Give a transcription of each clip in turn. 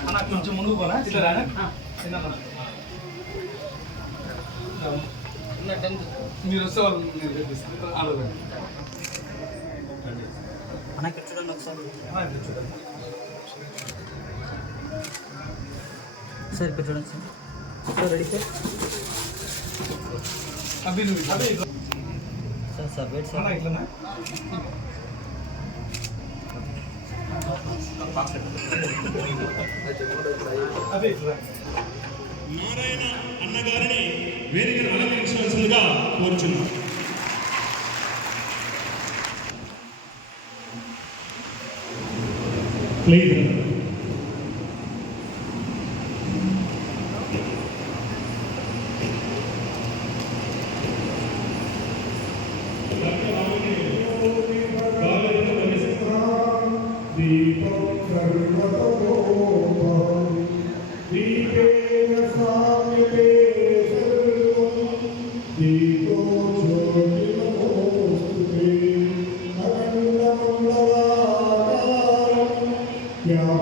అన్న కొంచెం ముందుకు పోనా ఇట్లా రానా? చిన్న మీరు వస్తే వాళ్ళు నేను తెప్పిస్తాను. ఆడోళ్ళని. అన్న ఇక్కడ చూడండి ఒకసారి ఆ, ఇది చూడండి. సార్ ఇక్కడ చూడండి సార్ సార్ రెడీ సార్ అభి నువ్వు ఇట్లా. అభి ఇట్లా. సార్ సార్ వెయిట్ అన్న సార్ ఇట్లనా? అభి ఇట్లా. నారాయణ అన్నగారిని వేదికను అలంకరించవలసిందిగా కోరుచున్నాం ప్లీజ్ దీపం సర్వతమోపహం దీపేన Cal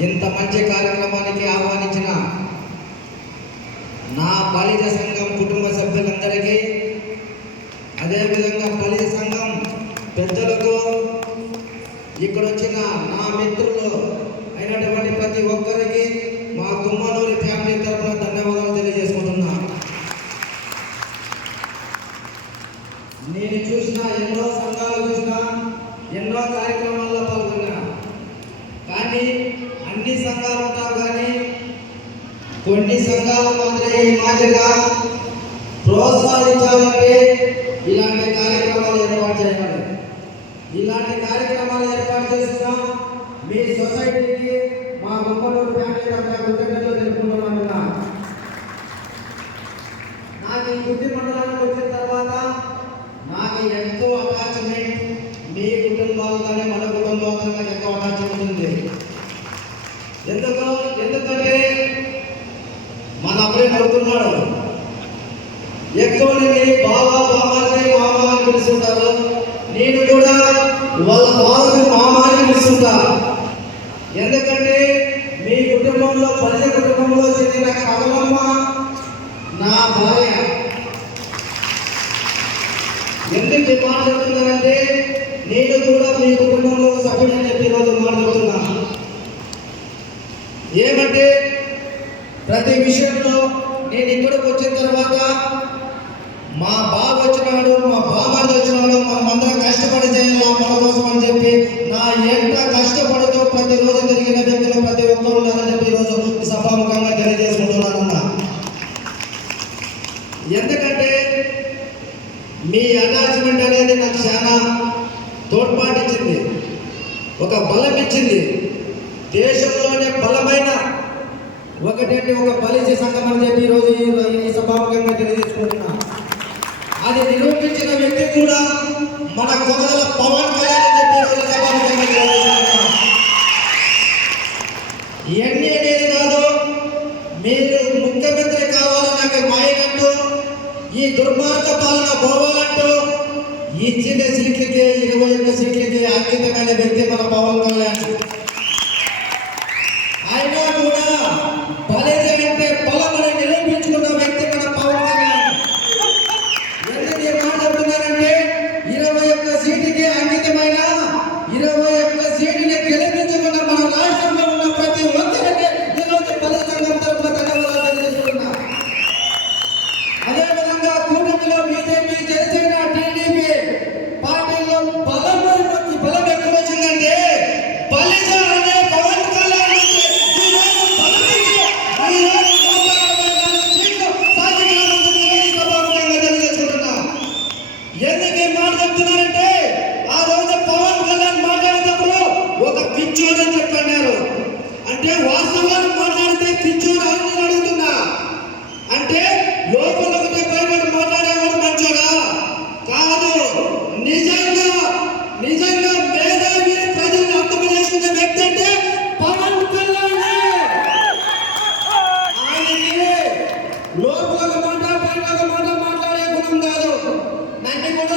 ఇంత మంచి కార్యక్రమానికి ఆహ్వానించిన నా బలిజ సంఘం కుటుంబ సభ్యులందరికీ అదేవిధంగా బలిజ సంఘం పెద్దలకు ఇక్కడ వచ్చిన నా మిత్రులు అయినటువంటి ప్రతి ఒక్కరికి మా తుమ్మలూరి ఫ్యామిలీ తరఫున ధన్యవాదాలు తెలియజేసుకుంటున్నా నేను చూసిన ఎన్నో సంఘాలు చూసిన ఎన్నో కార్యక్రమాల్లో పాల్గొన్నా కానీ అన్ని సంఘాలు ఉంటారు కానీ కొన్ని సంఘాల మాదిరి ఈ మాదిరిగా ప్రోత్సహించాలంటే ఇలాంటి కార్యక్రమాలు ఏర్పాటు చేయాలి. ఇలాంటి కార్యక్రమాలు ఏర్పాటు చేసిన మీ సొసైటీకి మా గుమ్మలూరు ఫ్యామిలీ కృతజ్ఞతలు తెలుపుకుంటున్నాను నాకు ఈ బుద్ధి మండలానికి వచ్చిన తర్వాత నాకు ఎంతో అటాచ్మెంట్ మీ కుటుంబాలతోనే మన కుటుంబాలతో ఎంతో అటాచ్మెంట్ ఉంది అని కడుతున్నాడు ఎక్కువ బాబా బావా బామాని మామ అని పిలుస్తుంటారు. నేను కూడా వాళ్ళ బాధకు మామ అని పిలుస్తుంటా. ఎందుకంటే మీ కుటుంబంలో ప్రజల కుటుంబంలో చెందిన కమలమ్మ నా భార్య. ఎందుకు మాట్లాడుతున్నారంటే నేను కూడా మీ కుటుంబంలో సభ్యుడు చెప్పి ఈరోజు మాట్లాడుతున్నా ఏమంటే ప్రతి విషయంలో నేను ఇక్కడ సంఘటన చెప్పి ఈరోజు ఈ సభాముఖంగా తెలియజేసుకుంటున్నా అది నిరూపించిన వ్యక్తి కూడా అంటే వాస్తవాన్ని మాట్లాడితే పిచ్చోడు అని నేను అడుగుతున్నా. అంటే లోపల ఒకటే మాట్లాడేవాడు మంచోడా? కాదు. నిజంగా నిజంగా మేధావి ప్రజల్ని అర్థం చేసుకున్న వ్యక్తి అంటే పవన్ కళ్యాణ్. లోపల మాట పైన మాట మాట్లాడే గుణం కాదు. నన్ను కూడా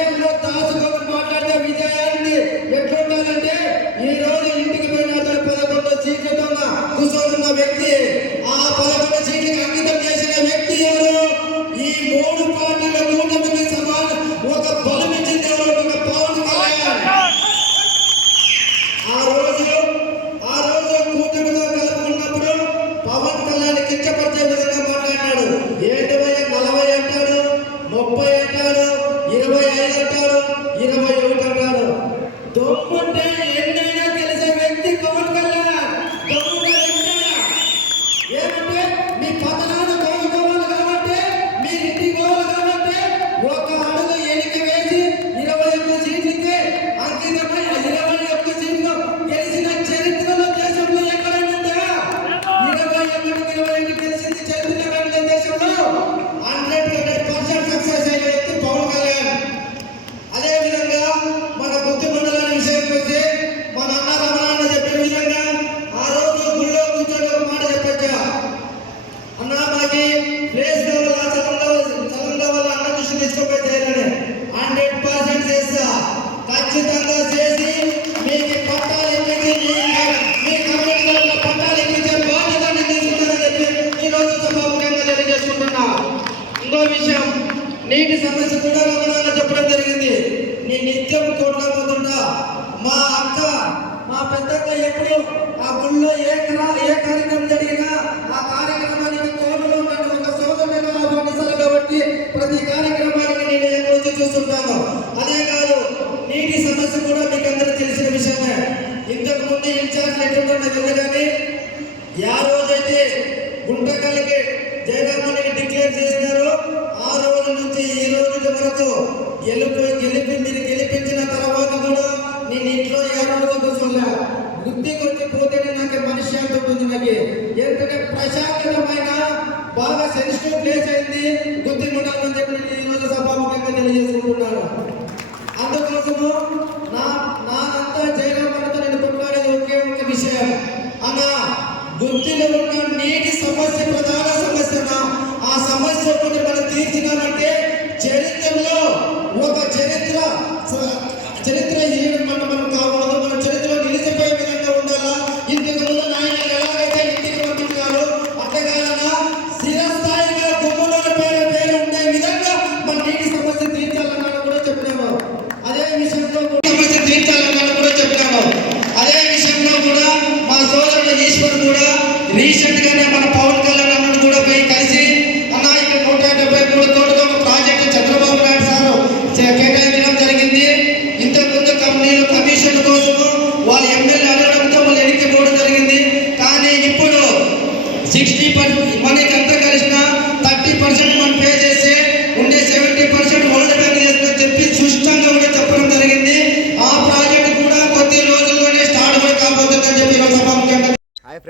జరిగినప్పుడు ఆ గుళ్ళో ఏ ఏ కార్యక్రమం జరిగినా ఆ కార్యక్రమానికి తోడులో నన్ను ఒక సోదరుడిగా ఆహ్వానిస్తారు కాబట్టి ప్రతి కార్యక్రమానికి నేను ఎక్కడ నుంచి చూస్తుంటాను. అదే కాదు నీటి సమస్య కూడా మీకు అందరూ తెలిసిన విషయమే. ఇంతకు ముందు ఇన్ఛార్జ్ ఎటువంటి తెలియదు కానీ యా రోజైతే గుంటకల్లికి జగన్మోహన్ డిక్లేర్ చేసినారో. ఆ రోజు నుంచి ఈ రోజు వరకు గెలుపు గెలిపింది Senhor.